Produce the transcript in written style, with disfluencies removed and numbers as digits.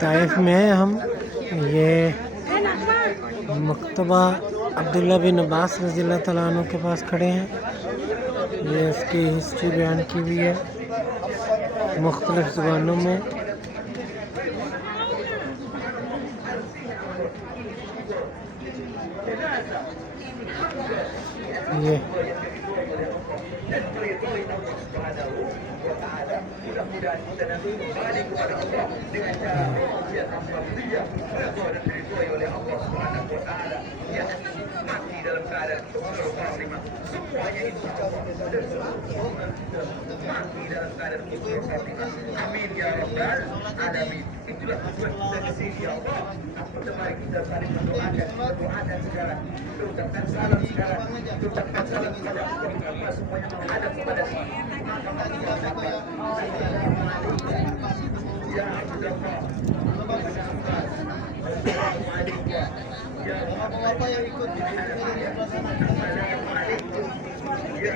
ताइफ में हैं हम। ये मकतबा अब्दुल्ला बिन अब्बास रज़ियल्लाहु तआला अन्हु के पास खड़े हैं। ये इसकी हिस्ट्री बयान की हुई है मुख्तलिफ ज़ुबानों में। ये Amin ya rabbal alamin. Itulah tujuan kita ke sini ya Allah. Mari kita saling berdoa dan segala. Ucapkan salam sekarang. Ucapkan salam kepada Allah semuanya menghadap kepada sini. Ya Abdullah. Bapak-bapak yang ikut di sini di Assalamualaikum. Ya